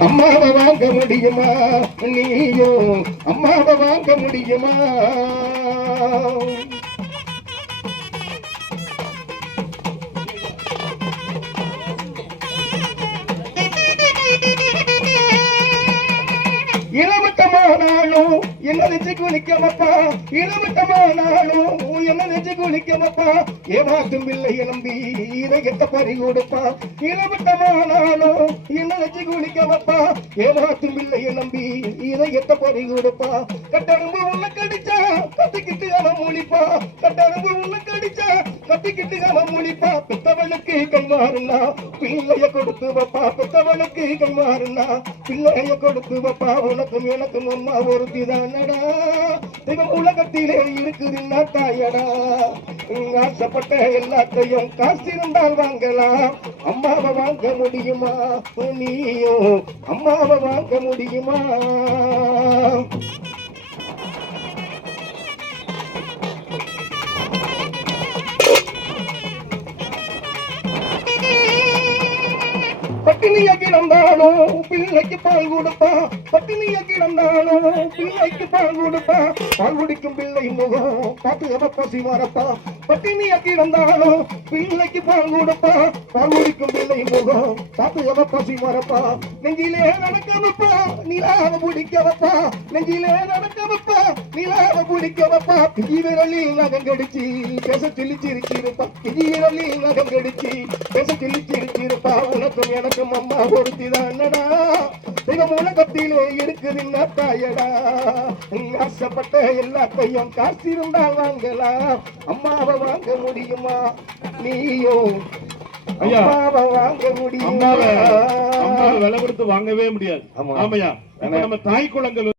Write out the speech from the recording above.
அம்மாவை வாங்க முடியுமா நீயோ அம்மாவை வாங்க முடியுமா இளவட்டமானாலும் என்ன நெஞ்சு குளிக்கமப்பா இளவட்டமானாலும் என்ன நெஞ்சு குளிக்கமப்பா ஏமாற்றும் பிள்ளைய நம்பி இதை கெட்ட பறி கொடுப்பா இளவட்டமானாலும் என்ன நெஞ்சு குளிக்கமப்பா ஏமாற்றும் பிள்ளைய நம்பி இதை கெட்ட பறி கொடுப்பா கட்டரும்பு உன்னை கடிச்சா கத்திக்கிட்டு அவன் மூலிப்பா கட்டரும்பு உன்னை கடிச்சா கத்திக்கிட்டு அவன் மூலிப்பா பெத்தவளுக்கு கைமாறுனா பிள்ளைய கொடுத்து வப்பா பெத்தவளுக்கு கைமாறுனா பிள்ளைய கொடுத்து வப்பா உனக்கும் எனக்கும் அம்மா ஒருத்தி தானடா இவன் உலகத்திலே இருக்குதுன்னா தாயடா ஆசைப்பட்ட எல்லாத்தையும் காசு இருந்தால் வாங்கலாம் அம்மாவை வாங்க முடியுமா நீயோ அம்மாவை வாங்க முடியுமா பட்டினிய கிடந்தாலும் பிள்ளைக்கு பால் கொடுப்பா பட்டினிய கிடந்தாலும் பிள்ளைக்கு பால் கொடுப்பா பால் குடிக்கும் பிள்ளை முகம் பார்த்து எவ பசி வரப்பா பட்டினிய கிடந்தாலும் பிள்ளைக்கு பால் கொடுப்பா பால் குடிக்கும் பிள்ளை முகம் பார்த்து எவ பசி வரப்பா நெஞ்சிலே நடக்க வைப்பா நிலாவ பிடிக்க வைப்பா நெஞ்சிலே நடக்க வைப்பா நிலாவ பிடிக்க வைப்பா கிஜி விரலில் நகம் கடிச்சு பேச சிரிச்சிருப்பா கிஜி விரலில் நகம் கடிச்சு பேச சிரிச்சிருப்பா உனக்கும் எனக்கு அம்மா ஒருத்திதானடா தெய்வம் உலகத்திலே இருக்குதுன்னா தாயடா ஆசைப்பட்ட எல்லாத்தையும் காசு இருந்தால் வாங்கலாம் அம்மாவை வாங்க முடியுமா நீயோ அம்மாவை வாங்க முடியுமா அம்மாவை விலை கொடுத்து வாங்கவே முடியாது. ஆமையா நம்ம தாய் குளங்கள்